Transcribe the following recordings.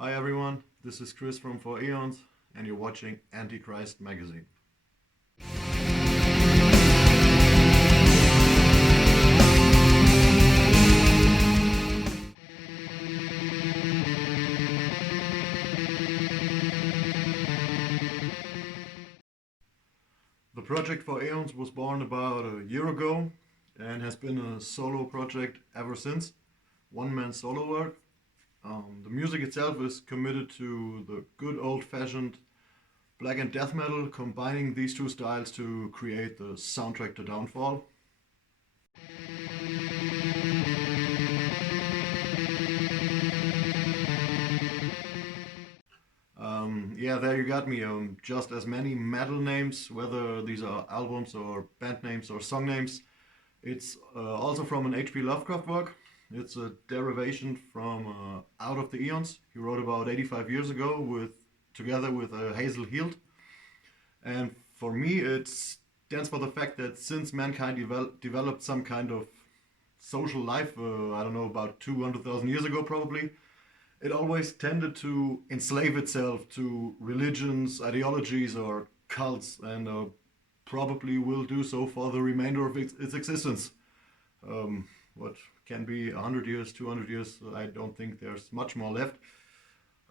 Hi everyone, this is Chris from For Aeons, and you're watching Antichrist magazine. The project For Aeons was born about a year ago and has been a solo project ever since. One man solo work. The music itself is committed to the good old fashioned black and death metal, combining these two styles to create the soundtrack to Downfall. Yeah, there you got me. Just as many metal names, whether these are albums or band names or song names. It's also from an H.P. Lovecraft work. It's a derivation from Out of the Aeons. He wrote about 85 years ago together with Hazel Heald. And for me, it stands for the fact that since mankind developed some kind of social life, I don't know, about 200,000 years ago probably, it always tended to enslave itself to religions, ideologies, or cults, and probably will do so for the remainder of its existence. What can be 100 years, 200 years, I don't think there's much more left.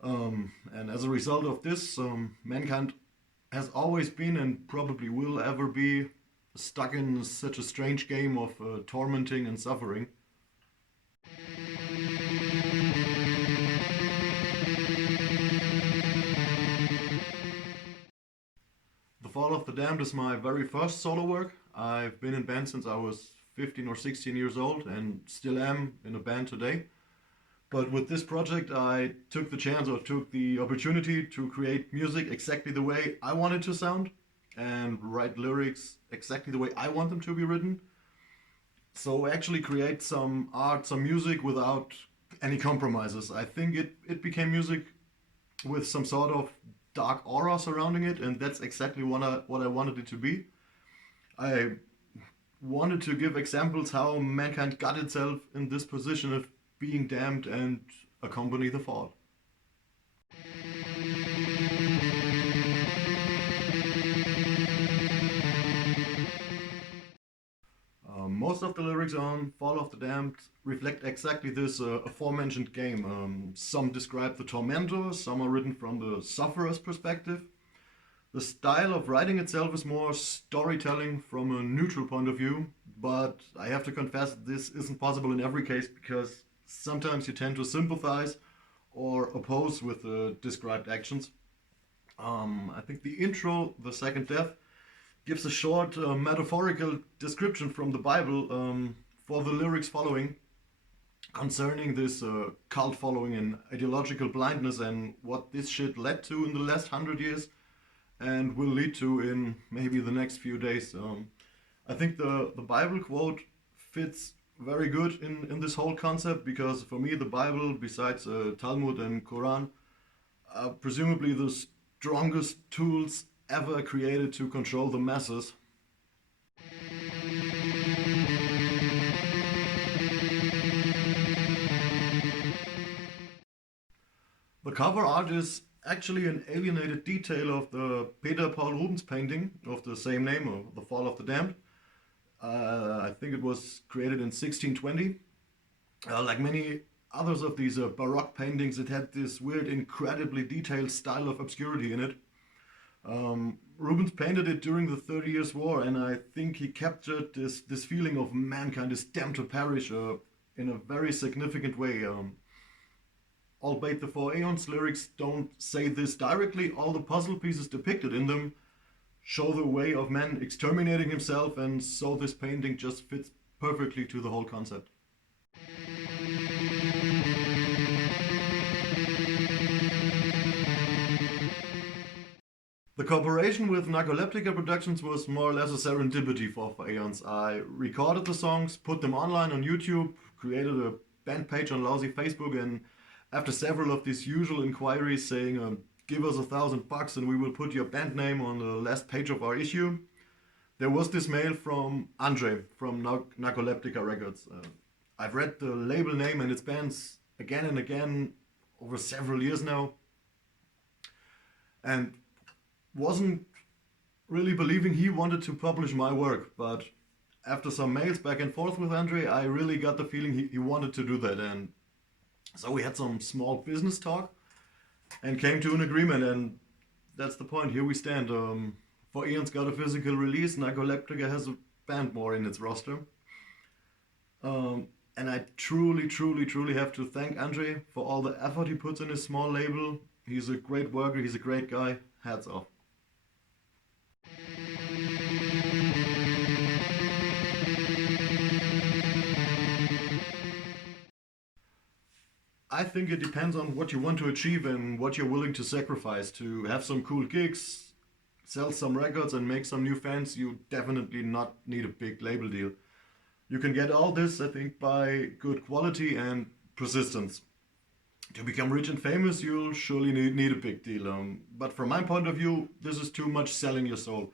And as a result of this, mankind has always been and probably will ever be stuck in such a strange game of tormenting and suffering. The Fall of the Damned is my very first solo work. I've been in band since I was 15 or 16 years old and still am in a band today. But with this project, I took the chance or took the opportunity to create music exactly the way I want it to sound and write lyrics exactly the way I want them to be written. So actually create some art, some music without any compromises. I think it became music with some sort of dark aura surrounding it, and that's exactly what I wanted it to be. I wanted to give examples how mankind got itself in this position of being damned and accompany the fall. Most of the lyrics on Fall of the Damned reflect exactly this aforementioned game. Some describe the tormentor, some are written from the sufferer's perspective. The style of writing itself is more storytelling from a neutral point of view, but I have to confess this isn't possible in every case because sometimes you tend to sympathize or oppose with the described actions. I think the intro, The Second Death, gives a short metaphorical description from the Bible for the lyrics following concerning this cult following and ideological blindness and what this shit led to in the last 100 years and will lead to in maybe the next few days. I think the Bible quote fits very good in this whole concept because for me the Bible, besides Talmud and Quran, are presumably the strongest tools ever created to control the masses. The cover art is actually an alienated detail of the Peter Paul Rubens painting of the same name, of The Fall of the Damned. I think it was created in 1620. Like many others of these Baroque paintings, it had this weird, incredibly detailed style of obscurity in it. Rubens painted it during the 30 Years' War, and I think he captured this feeling of mankind is damned to perish in a very significant way. Albeit the For Aeons lyrics don't say this directly, all the puzzle pieces depicted in them show the way of man exterminating himself, and so this painting just fits perfectly to the whole concept. The cooperation with Narcoleptica Productions was more or less a serendipity for Aeons. I recorded the songs, put them online on YouTube, created a band page on lousy Facebook, and after several of these usual inquiries saying, give us $1,000 and we will put your band name on the last page of our issue, there was this mail from Andre from Narcoleptica Records. I've read the label name and it spans again and again over several years now, and wasn't really believing he wanted to publish my work. But after some mails back and forth with Andre, I really got the feeling he wanted to do that. And so we had some small business talk and came to an agreement. And that's the point. Here we stand. For Aeons got a physical release. Narcoleptica has a band more in its roster. And I truly, truly, truly have to thank Andre for all the effort he puts in his small label. He's a great worker. He's a great guy. Hats off. I think it depends on what you want to achieve and what you're willing to sacrifice. To have some cool gigs, sell some records, and make some new fans, you definitely not need a big label deal. You can get all this, I think, by good quality and persistence. To become rich and famous, you'll surely need a big deal. But from my point of view, this is too much selling your soul.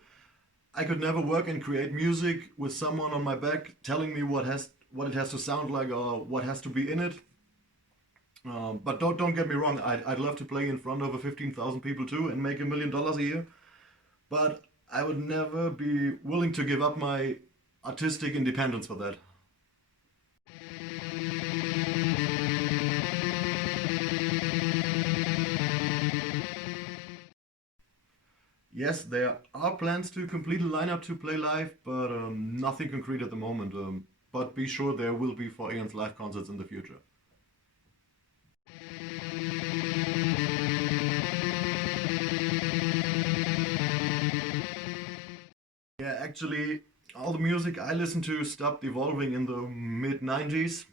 I could never work and create music with someone on my back telling me what it has to sound like or what has to be in it. But don't get me wrong. I'd love to play in front of a 15,000 people too and make $1 million a year. But I would never be willing to give up my artistic independence for that. Yes, there are plans to complete a lineup to play live, but nothing concrete at the moment. But be sure there will be For Aeons live concerts in the future. Yeah, actually, all the music I listen to stopped evolving in the mid 90s.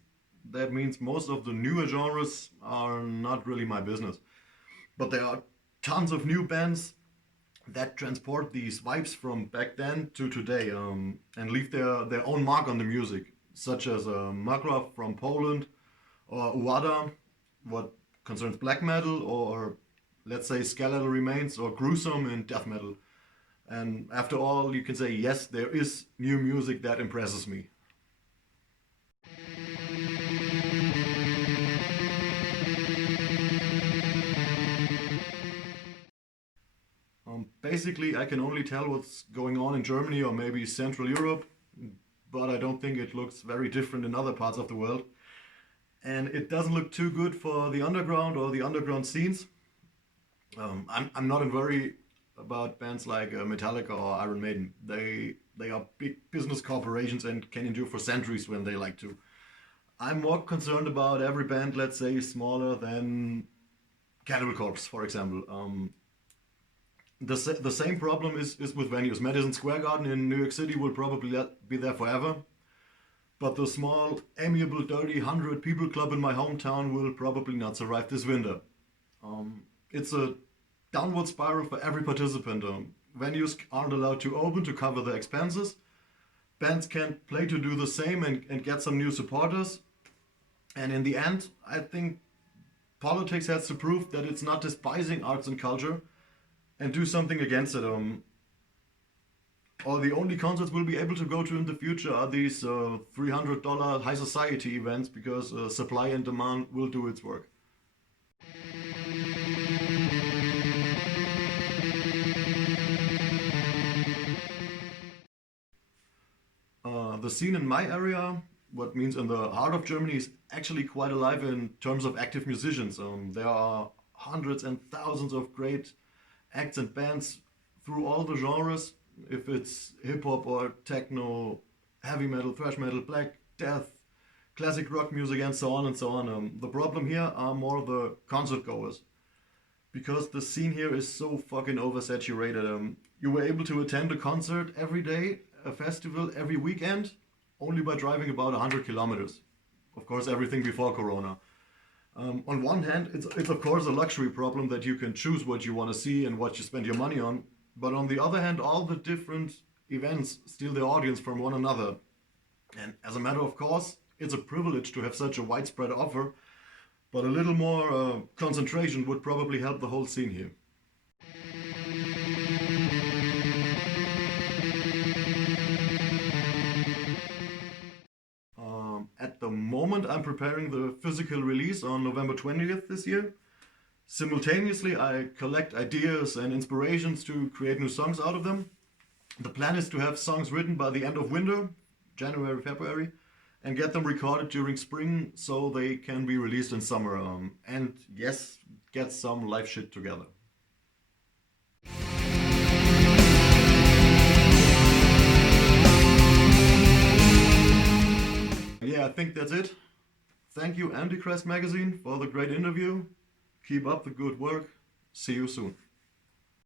That means most of the newer genres are not really my business. But there are tons of new bands that transport these vibes from back then to today, and leave their own mark on the music, such as Magra from Poland, or Uada, what concerns black metal, or let's say Skeletal Remains or Gruesome in death metal. And after all, you can say, yes, there is new music that impresses me. Basically, I can only tell what's going on in Germany or maybe Central Europe, but I don't think it looks very different in other parts of the world. And it doesn't look too good for the underground or the underground scenes. I'm not in worry about bands like Metallica or Iron Maiden. They are big business corporations and can endure for centuries when they like to. I'm more concerned about every band, let's say, smaller than Cannibal Corpse, for example. The same problem is with venues. Madison Square Garden in New York City will probably be there forever. But the small, amiable, dirty 100 people club in my hometown will probably not survive this winter. It's a downward spiral for every participant. Venues aren't allowed to open to cover their expenses. Bands can't play to do the same and get some new supporters. And in the end, I think politics has to prove that it's not despising arts and culture and do something against it. Or the only concerts we'll be able to go to in the future are these $300 high society events because supply and demand will do its work. The scene in my area, what means in the heart of Germany, is actually quite alive in terms of active musicians. There are hundreds and thousands of great acts and bands through all the genres, if it's hip hop or techno, heavy metal, thrash metal, black, death, classic rock music, and so on and so on. The problem here are more the concert goers, because the scene here is so fucking oversaturated. You were able to attend a concert every day, a festival every weekend, only by driving about 100 kilometers. Of course, everything before Corona. On one hand, it's of course a luxury problem that you can choose what you want to see and what you spend your money on. But on the other hand, all the different events steal their audience from one another. And as a matter of course, it's a privilege to have such a widespread offer, but a little more concentration would probably help the whole scene here. At the moment, moment, I'm preparing the physical release on November 20th this year. Simultaneously, I collect ideas and inspirations to create new songs out of them. The plan is to have songs written by the end of winter, January, February, and get them recorded during spring so they can be released in summer. And yes, get some live shit together. Yeah, I think that's it. Thank you, Antichrist magazine, for the great interview. Keep up the good work. See you soon.